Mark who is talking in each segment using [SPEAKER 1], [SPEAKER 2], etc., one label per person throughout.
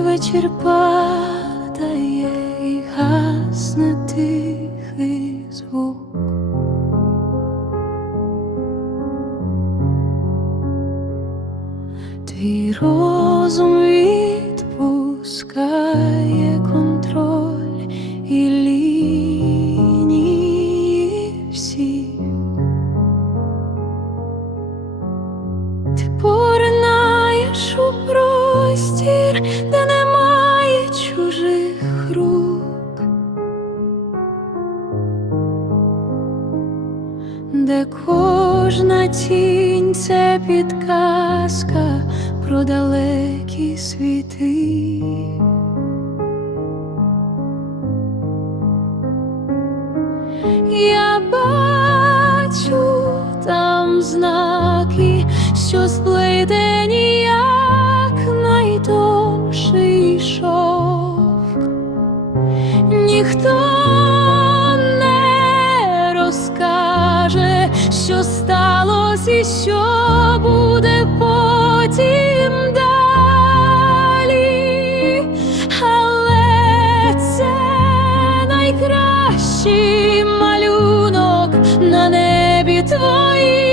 [SPEAKER 1] вечір падає і гасне тихий звук. Твій розум відпускає де кожна тінь це підказка про далекі світи. Сталося і що буде потім далі, але це найкращий малюнок на небі твоїх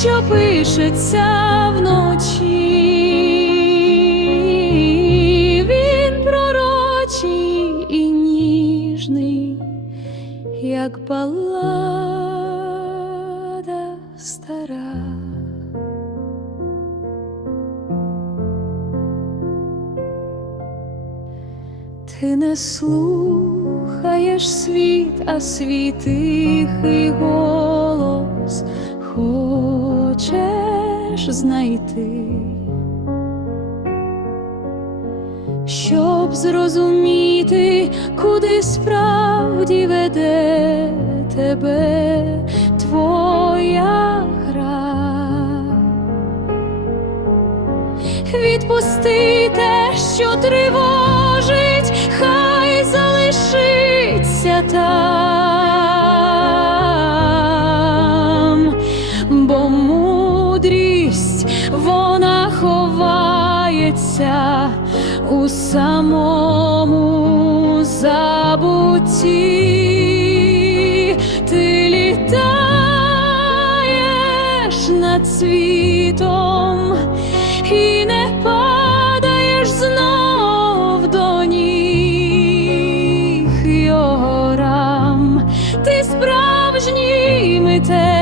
[SPEAKER 1] що пишеться вночі. Він пророчий і ніжний, як балада стара. Ти не слухаєш світ, а свій тихий голос хочеш знайти, щоб зрозуміти, куди справді веде тебе твоя гра. Відпусти те, що тривожить, хай залишиться там, ховається у самому забутті. Ти літаєш над світом і не падаєш знов до ніг його рам. Ти справжній митець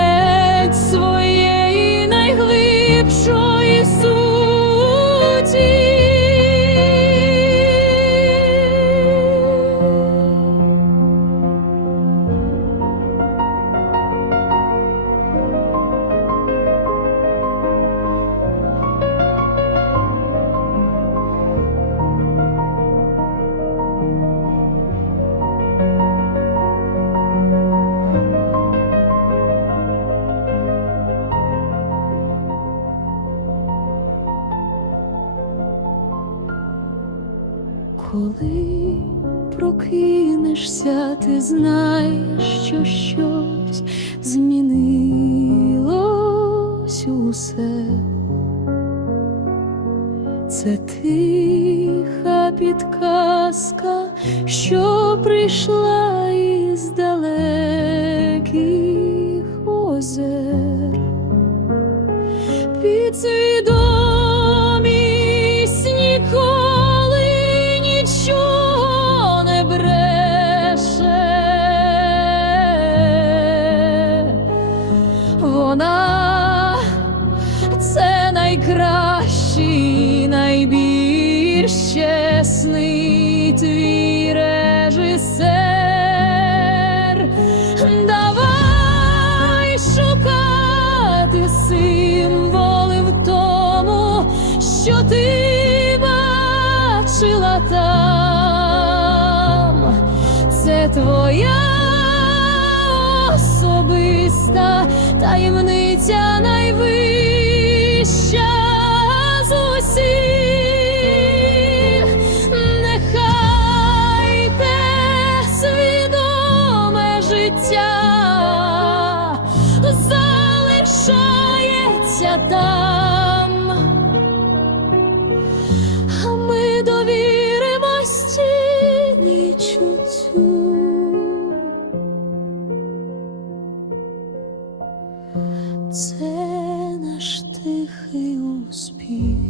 [SPEAKER 1] Коли прокинешся, ти знаєш, що щось змінилось усе. Це тиха підказка, що прийшла найкращий, найбільш чесний твій режисер. Давай шукати символи в тому, що ти бачила там. Це твоя особиста таємниця найвища тихий успіх.